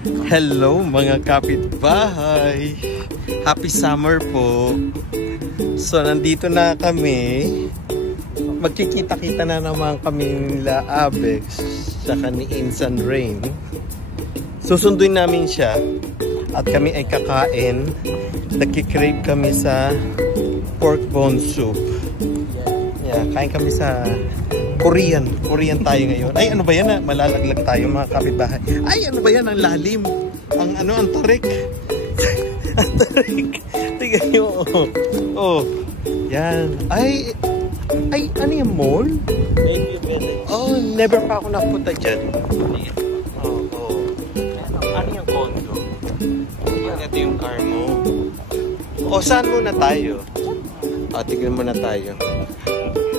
Hello mga kapitbahay. Happy summer po. So nandito na kami. Magkikita-kita na naman kami nila Abex saka ni Insan Rain. Susunduin namin siya at kami ay kakain. Nagkikrave kami sa pork bone soup. Yeah, kain kami sa Korean tayo ngayon. Ay, ano ba yan? Malalaglag tayo mga kapitbahay. Ay, ano ba yan? Ang lalim. Ang tarik. Ang tarik. Tingnan nyo. Oh. Yan. Ay, ano yung mall? Oh, never pa ako napunta dyan. Oh. Ano yung condo? Ito yung car mo. O, saan muna tayo? Tignan muna tayo.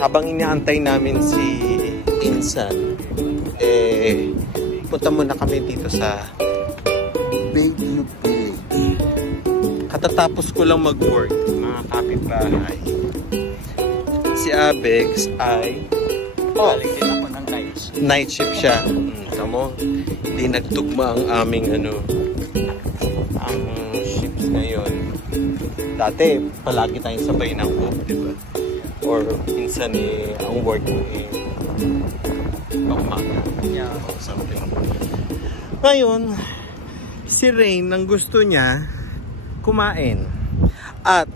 Habang inaantay namin si Insan, punta muna kami dito sa Bayview Village. Katatapos ko lang mag-work, mga kapitbahay. Si Abex ay Lalagyan ako ng night shift siya. Tamo, hindi nagtugma ang aming ang shifts ngayon. Dati, palagi tayong sabay ng work, diba? Or minsan ang work pang-umaga. Yeah. Or something. Ngayon, si Rain, ang gusto niya, kumain. At,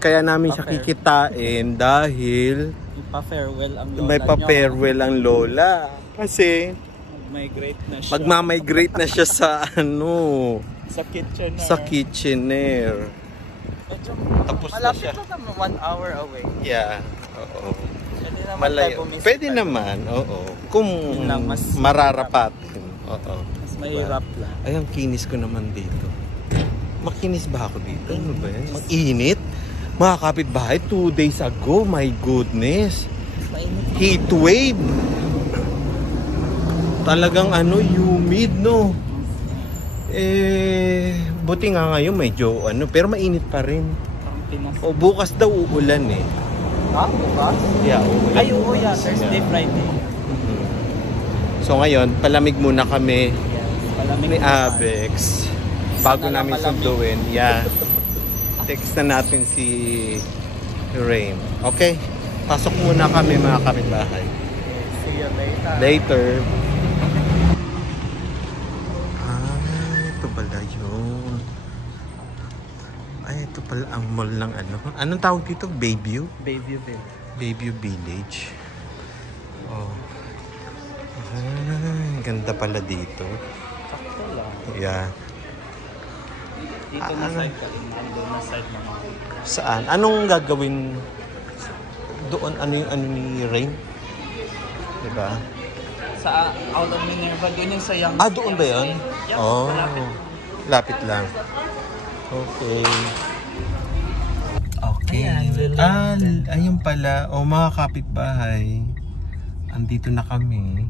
kaya namin siya kikitain dahil Ipa-farewell ang lola may pa-farewell ang lola. Kasi, magmigrate na siya sa sa kitchen. Sa kitchener. Tapos na siya. Malapit na 1 hour away. Yeah. Oo. Pwede naman Malayo. Pwede naman. Oo. Kung mararapatin. Oo. Mas mahirap lang. Ay, ang kinis ko naman dito. Makinis ba ako dito? Ano ba yan? Mag-init? Mga kapitbahay, 2 days ago. My goodness. Heat wave. Talagang humid, no? Buti nga ngayon medyo pero mainit pa rin. O bukas daw uulan eh. Bukas? Yeah, uulan. Ay, oo, yeah. Thursday, Friday. So ngayon, palamig muna kami ni Palamig Abex bago namin sunduin. Yeah. Text na natin si Rain. Okay? Pasok muna kami mga kapitbahay. See you later. Later. Ito pala yun. Ay, ito pala ang mall ng Anong tawag dito? Bayview? Bayview Village. Bayview Village. Oh. Ay, ganda pala dito. Sakto lang. Yeah. Dito na side ka rin. Doon na side naman. Saan? Anong gagawin doon? Ano ni Rain? Diba? Sa Out of Minerva, doon yung sa Young. Doon ba yun? Yeah, Oh, malapit. lapit lang. Okay. Okay. Ayun pala. Mga kapitbahay. Andito na kami.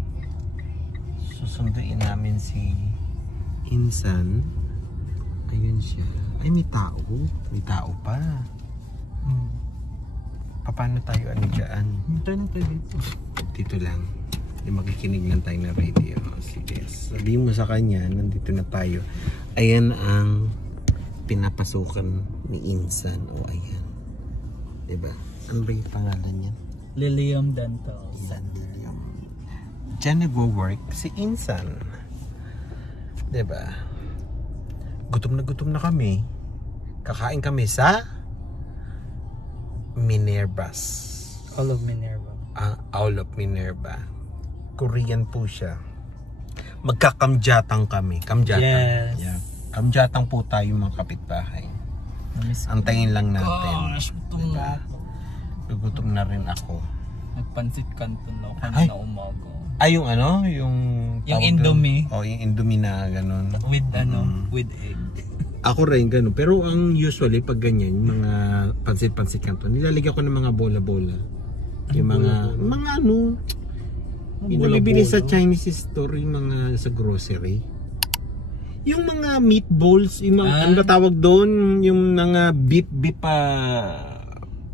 Susunduin namin si Insan. Ayun siya. Ay, may tao. May tao pa. Paano tayo dyan? Turn tayo dito. Dito lang. Makikinig lang tayo ng radio. Sige. Sabihin mo sa kanya, nandito na tayo. Ayan ang pinapasukan ni Insan. Ayan. Diba? Ano ba yung pangalan niya? Lilium Dental. Lilium. Diyan nag-work si Insan. Diba? Gutom na kami. Kakain kami sa Minervas. All of Minerva. All of Minerva. Korean po siya. Magkakamjatang kami. Kamjatang. Yes. Yeah. Kamjatang po tayo mga kapitbahay. Antayin lang natin. Gutom na ako. Gutom na rin ako. Nagpansit kanton na kanina umaga. Yung yung Indomie. Yung Indomie na ganun. With with egg. Ako rin ganun. Pero ang usually pag ganyan, yung mga pansit-pansit kanton, nilalagyan ko ng mga bola-bola. Yung mga yung nabibili sa Chinese store, yung mga sa grocery. Yung mga meatballs, yung mga, ano ba tawag doon? Yung mga beef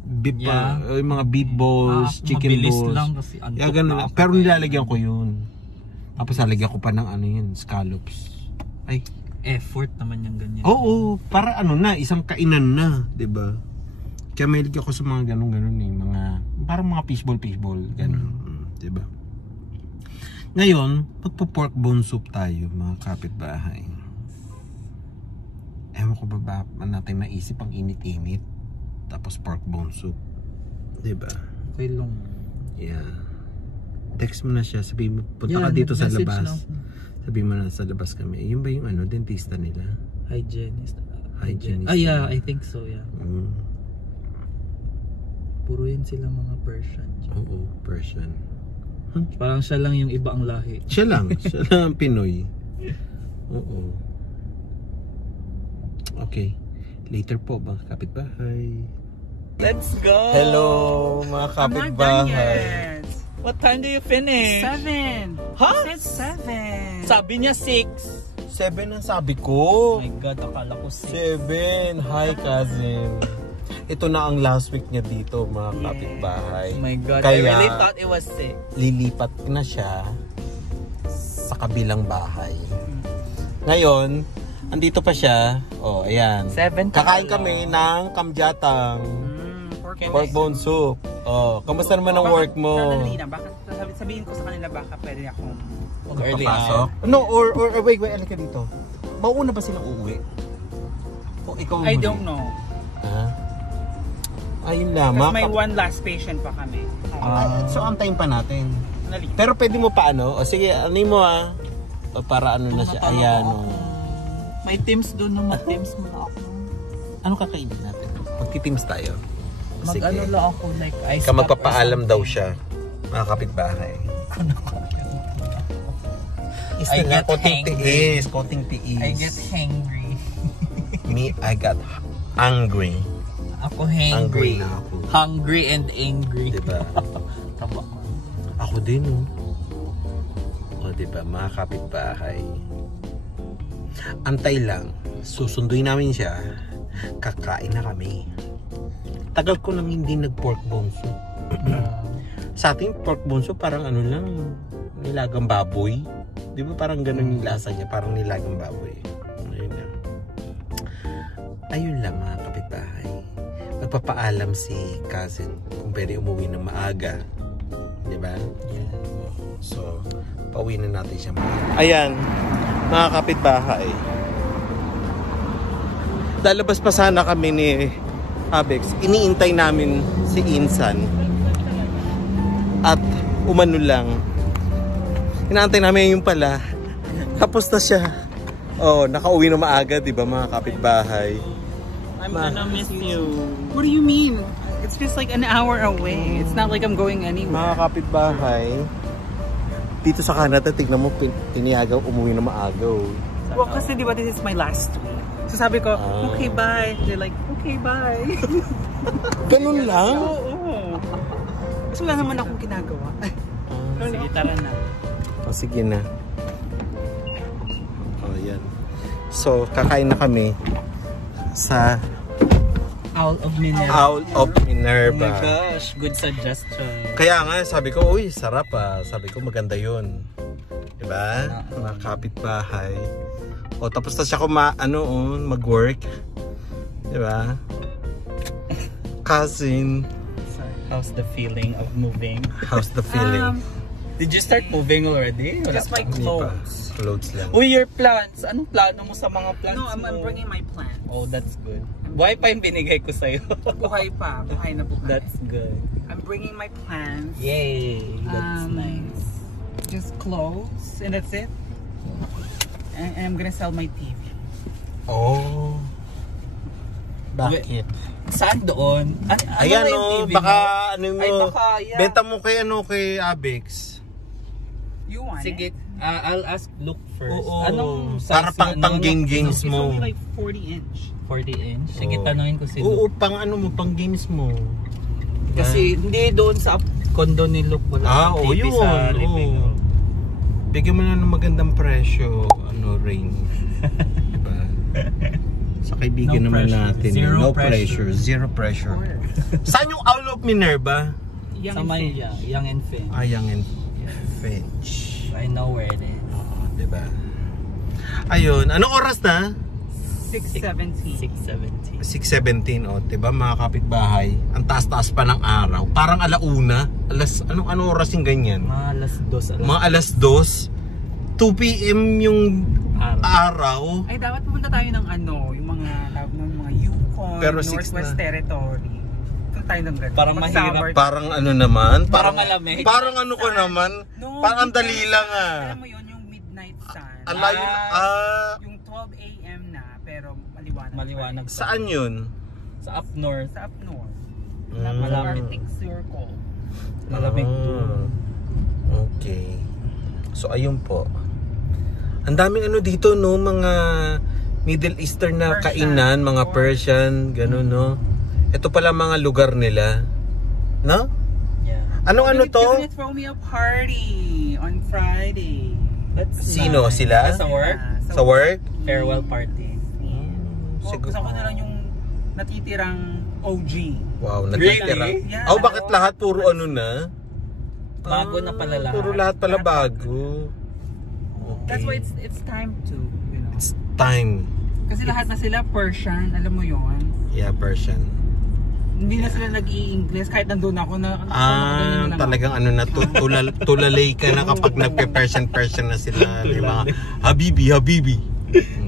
yung mga beef balls, chicken balls. Lang kasi ganun. Pero nilalagyan ko yun. Tapos lalagyan ko pa ng scallops. Ay, effort naman yung ganyan. oo, para ano na, isang kainan na, 'di ba? Kaya mahilig ako sa mga ganun eh, mga parang mga fishball, ganun, 'di ba? Ngayon, magpo-pork bone soup tayo, mga kapitbahay. Ewan ko ba natin naisip ang init-init, tapos pork bone soup, 'di ba? Okay lang. Yeah. Text mo na siya, sabihin mo, punta ka dito sa labas. No? Sabihin mo na sa labas kami. Yun ba yung ano, dentista nila? Hygienist. Hygienist. Yeah, I think so, yeah. Mm. Puro yan sila mga Persian. Oo, Persian. Parang siya lang yung iba ang lahi. Siya lang ang Pinoy. Oo. Okay. Later po, mga kapitbahay. Let's go! Hello, mga kapitbahay. What time do you finish? 7. Huh? I said 7. Sabi niya 6. 7 ang sabi ko. Oh my God, akala ko 6. 7. Hi, cousin. Ito na ang last week niya dito, mga kapitbahay. Oh my God, Kaya, I really thought it was 6. lilipat na siya sa kabilang bahay. Ngayon, andito pa siya. Oh, ayan. 7. Kakain kami ng kamjatang pork bone soup. Oh, kamusta naman ang work mo? Bakit sabihin ko sa kanila baka pwede akong Early Magpapasok? hour. No, or wait, alika dito. Mauna ba silang uuwi? O ikaw I don't know. Ha? Ayun na, Kasi may one last patient pa kami. so antayin pa natin. Nalito. Pero pwede mo pa ano? O sige, ano mo O, para ano na siya. Ayan o. May teams doon no, teams mo na ako. Ano kakainin natin? Magti-teams tayo. Mag-ano lang ako, like ice Ka magpapaalam daw siya. Mga kapitbahay. I get hangry. Konting tiis. I get hangry. Me, I got angry. Ako Angry hangry. na ako. Hungry and angry. Diba? Taba. Ako din, O, diba, mga kapitbahay. Antay lang. Susunduin namin siya. Kakain na kami. Tagal ko nang hindi nag-pork bone soup. Sa ating pork bone soup, parang ano lang, nilagang baboy. Di ba parang ganun yung lasa niya? Parang nilagang baboy. Ayun lang. Ayun lang, mga kapitbahay. Magpapaalam si cousin kung pwede umuwi ng maaga. Di ba? Yeah. So, pauwi na natin siya. Ayan, mga kapitbahay. Lalabas pa sana kami ni Abex. Iniintay namin si Insan. At umano lang. Inaantay namin yung pala. Tapos na siya. Oh, nakauwi na maaga, di ba, mga kapitbahay? I'm gonna miss you. What do you mean? It's just like an hour away. It's not like I'm going anywhere. Mga kapitbahay, dito sa Canada, tignan mo, tiniagaw, umuwi na maaga. Well, kasi di ba this is my last week. So sabi ko, okay, bye. They're like, okay, bye. Ganun lang? Oo. Kasi wala naman akong ginagawa. Sige, tara na. O, sige na. O, yan. So, kakain na kami sa Owl of Minerva. Owl of Oh my Minerva. gosh, good suggestion. Kaya nga, sabi ko, uy, sarap Sabi ko, maganda yun. Diba? Mga kapitbahay. O, tapos na siya mag-work. Diba? Cousin. How's the feeling of moving? How's the feeling? Did you start moving already? Just my Hindi pa. clothes. Clothes lang. Uy, your plants. Anong plano mo sa mga plants No, I'm mo? bringing my plants. Oh, that's good. Buhay pa yung binigay ko sa'yo. Buhay pa. Buhay na buhay. That's good. I'm bringing my plants. Yay! That's nice. Just clothes, and that's it. And I'm gonna sell my TV. Oh. Bakit? Saan doon? Ayan na yung TV baka mo? ano mo. Ay, baka, yeah. Benta mo kay Abex. You want Sige, it? I'll ask Luke first. Oo. Anong size? Para pang games It's mo. only like 40 inch. 40 inch? Sige, Oo. tanongin ko si Oo, Luke. pang games mo. Kasi hindi doon sa condo ni Luke wala Oo, TV yun. sa living Oo. room. Bigyan mo na ng magandang presyo, range. Diba? Sa kaibigan No naman pressure. natin. Zero No pressure. pressure. Zero pressure. Saan yung Owl of Minerva? Sa may Young and Fin. Young and Finch. I know where it is. Diba? Ayun, anong oras na? 6:17. 6:17, o, diba mga kapitbahay? Ang taas-taas pa ng araw. Parang alauna. Anong oras yung ganyan? Mga alas 2. 2 p.m. yung araw. Ay, dapat pumunta tayo ng yung mga Yukon, Pero Northwest Territory. Punta tayo ng ganun. Parang mahirap. Parang ano naman? Parang malamig. Parang ano ko naman? No, parang ang dali lang ah. Alam mo yun, yung midnight sun. Alayo Yung 12 a.m. na, pero maliwanag. Maliwanag. Saan yun? Sa up north. Sa up north. Malamig. Arctic Circle. Malamig doon. Okay. So ayun po. Ang daming ano dito no, mga Middle Eastern na Persian, kainan, mga Persian, gano'n no. Ito pala mga lugar nila. No? Yeah. Anong ano to? You're gonna throw me a party on Friday. Sino? nice. Sila? Sa work? Yeah, Sa work? Farewell party. Siguro. Gusto ko na lang yung natitirang OG. Wow, natitira. Really? Yeah. Oh, bakit lahat puro ano na? Bago na pala lahat. Puro lahat pala bago. Okay. That's why it's time to, you know. It's time. Kasi lahat na sila Persian, alam mo yon. Yeah, Persian. Hindi na sila nag-i-English kahit nandun ako na. Talagang ano na, tulalay ka na kapag nagpe-Persian na sila. Di ba? Habibi.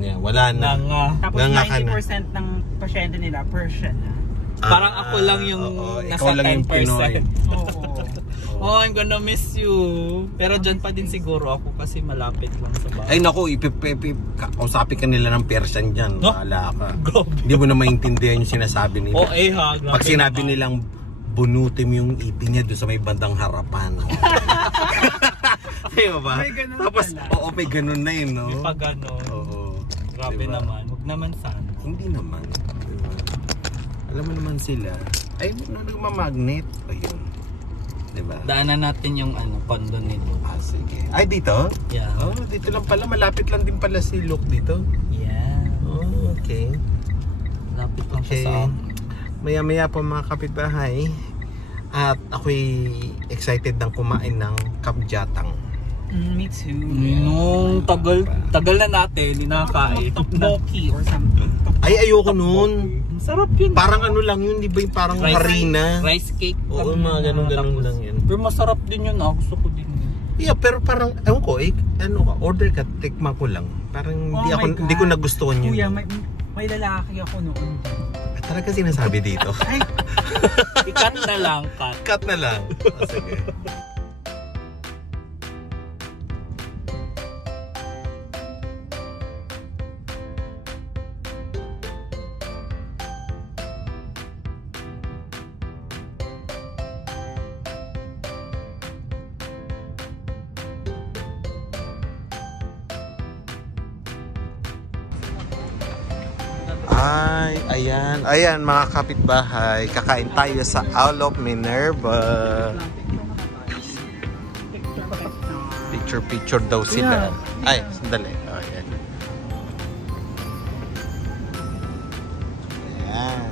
Yeah, wala na. Tapos Nga ka na. 90% ng pasyente nila Persian na. Parang ako lang yung nasa ikaw lang yung 10%. Pinoy. Oo. Oh, I'm gonna miss you. Pero dyan pa din siguro ako kasi malapit lang sa bahay. Ay naku, kausapin ka nila ng Persian dyan. No? Wala ka. Grabe. Hindi mo na maintindihan yung sinasabi nila. Oh, ha. Pag sinabi nilang bunutin mo yung ipin niya doon sa may bandang harapan. Di ba? May ganun Tapos, pala. oo, may ganun na yun, no? May pag ganon. Oo. Grabe Diba? naman. Huwag naman sana. Hindi naman. Diba? Alam mo naman sila. Ay, nagmamagnet. Ayun. Diba? Daanan natin yung condo nito. Sige. Ay, dito? Yeah. Oh, dito lang pala. Malapit lang din pala si Luke dito. Yeah. Oh, okay. Lapit lang siya Okay. sa amin. Maya-maya po mga kapitbahay. At ako'y excited ng kumain ng kamjatang. Me too. Nung tagal na natin, ninakain. Tteokbokki or something. Ay, ayoko nun. Sarap yun. Parang ano lang yun, di ba yung parang harina? Rice cake. Oo, mga ganun lang yan. Pero masarap din yun. Gusto ko din yun. Yeah, pero parang, ewan ko, order ka, tikman ko lang. Parang Oh my God. hindi ko nagustuhan yun. Kuya, may lalaki ako noon. Talaga sinasabi dito. Ay, I-cut na lang, cut. Cut na lang. Oh, sige. Ay, ayan mga kapitbahay, kakain tayo sa Owl of Minerva. Picture daw sila. Ay, sandali. Ayan. Ayan.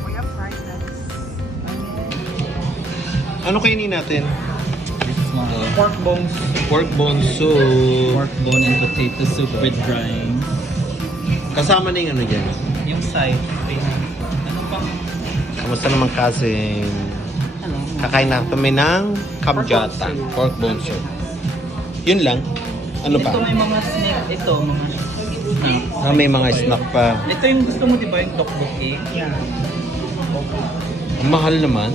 kuya, fried rice. Ano kainin natin? This is mga Pork bones. Pork bone soup. pork bone and potato soup with drying. Kasama na yung ano dyan. Yung side, ano pang, Kamusta naman kasing? Kakain na kami ng kamjata. Pork bone soup. Yun lang. Ano pa? ito may mga snack, ito mga snack. May mga snack pa. Ito yung gusto mo, di ba, yung tteokbokki? Yeah. Ang mahal naman.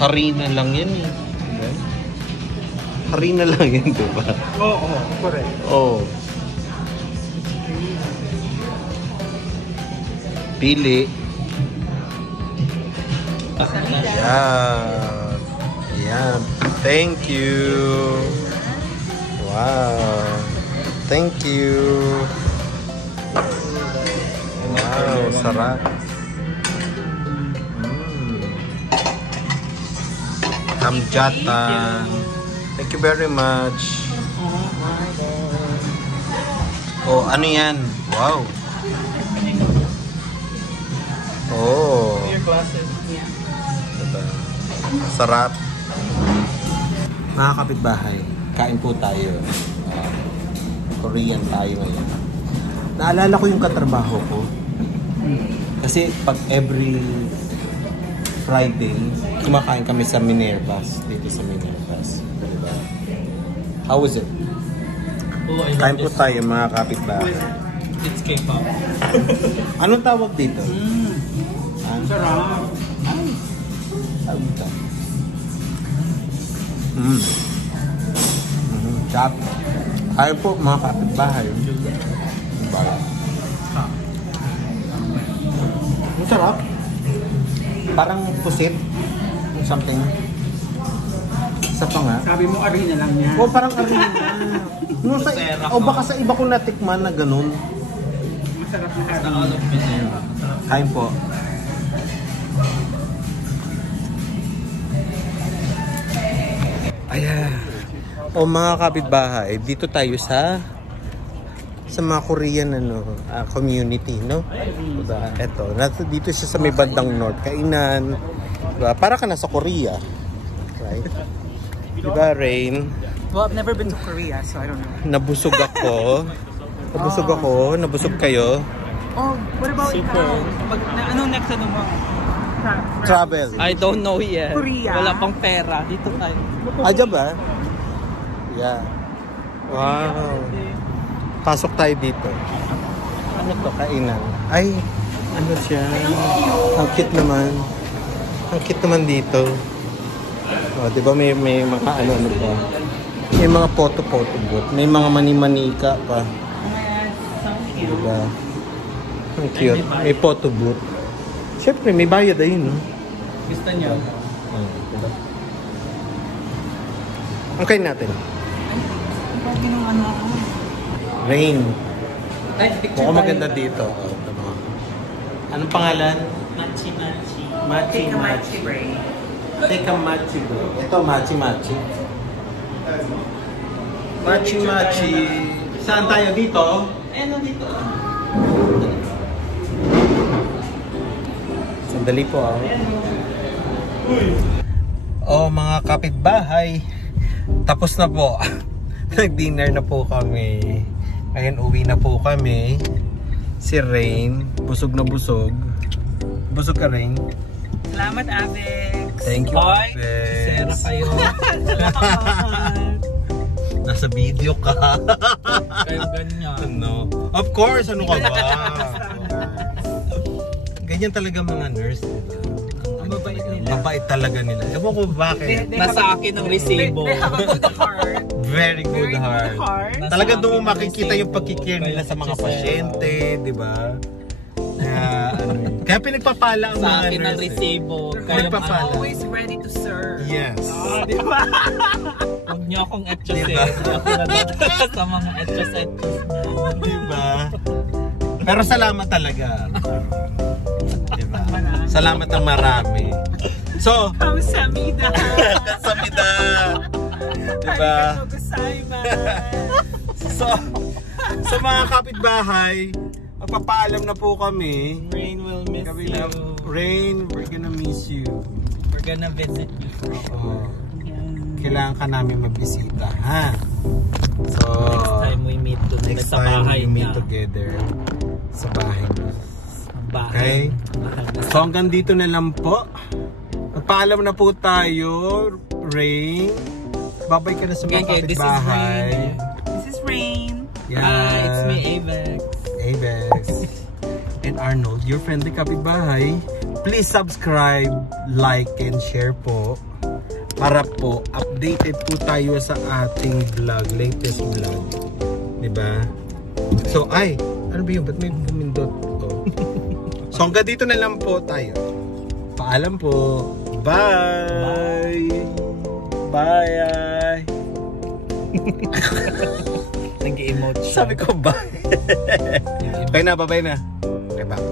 Harina lang yan eh. Diba? Harina lang yan, diba? Oo, correct. Oo. Pili. Yan. Yan. Thank you. Wow. Thank you. Wow, sarap. Kamjata. Thank you very much. Oh, ano yan? Wow. Oh. Your glasses. Diba? Sarap. Mga kapitbahay, kain po tayo. Korean tayo ngayon. Naalala ko yung katrabaho ko. Kasi pag every Friday, kumakain kami sa Minervas, dito sa Minervas. Diba? How was it? Oh, I Kain love po this. tayo mga kapitbahay. It's K-pop. Anong tawag dito? Sarap. Tawag dito. Chop. Kain po mga kapitbahay. Diba? Ang sarap. Parang pusit. Something. Isa pa nga. Sabi mo, arena lang yan. O parang arena. No, sa, o baka sa iba ko natikman na ganun. Masarap na Sa arena. all of Minerva. Kain po. Ayan. O mga kapitbahay, dito tayo sa mga Korean community, no? Diba? Eto, dito siya sa may bandang north, kainan. Diba? Para ka na sa Korea. Right? Diba, Rain? Well, I've never been to Korea, so I don't know. Nabusog ako. Nabusog kayo. Oh, what about ikaw? Anong next ano mo? Travel. I don't know yet. Korea? Wala pang pera. Dito tayo. Aja ba? Yeah. Wow. Pasok tayo dito. Ano to? Kainan. Ay, ano siya? Ang cute naman. Ang cute naman dito. Oh, di ba may mga ano pa? May mga photo booth. May mga mani-manika pa. Diba? Ang cute. May photo booth. Siyempre, may bayad ayun, no? Gusto niyo? Diba? Ang kain natin. Bakit yung ano ako? Rain. Ay, picture Mukhang maganda dito. Oh, diba? Anong pangalan? Machi Machi. Machi Machi. break. Take a Machi bro. Ito, Machi Machi. Machi Machi. Saan tayo dito? Dito. Sandali po ah. Oh, mga kapitbahay. Tapos na po. Nag-dinner na po kami. Ngayon uwi na po kami. Si Rain, busog na busog. Busog ka, Rain? Salamat, Avex. Thank you, Hoy, Avex. sera kayo. Nasa video ka. Kayo ganyan. No. Of course, ano ka ba? Ganyan talaga mga nurse, diba? Ang mabait nila. Mabait talaga nila. Ewan ko bakit. Nasa akin ang resibo. They have a good heart. Very good heart. heart. Talaga Nasa doon mo akin ang makikita yung resibo. pagkikare nila sa mga Kaya pasyente, di ba? Kaya pinagpapala ang Sa mga akin ang nurse. resibo. Kayo Kayo papala. Always ready to serve. Yes. Di ba? Huwag niyo akong etchos Diba? Hindi ako nadadala sa mga etchos. Di ba? Pero salamat talaga. Di ba? Salamat ng marami. So, Kamsamida. kasamida. Di ba? So, sa mga kapitbahay, magpapaalam na po kami. Rain will miss Kami you. na, Rain, we're gonna miss you. We're gonna visit you for sure. Kailangan ka namin mabisita, ha? So, Next time we meet to next sa time bahay we meet niya. together sa bahay niya. Bahay. Okay? Mahal na So, hanggang dito na lang po. Magpaalam na po tayo, Rain. Babay ka na sa mga Okay, this is kapitbahay. Rain. This is Rain. Hi, it's me, Avex. Avex. And Arnold, your friendly kapitbahay. Please subscribe, like, and share po. Para po, updated po tayo sa ating vlog, latest vlog. Diba? So, ay, ano ba yun? Ba't may bumindot? Oh. So, hanggang dito na lang po tayo. Paalam po. Bye! Bye! Nag-emote siya. Sabi ko, bye! Okay na, bye-bye na. Okay, bye.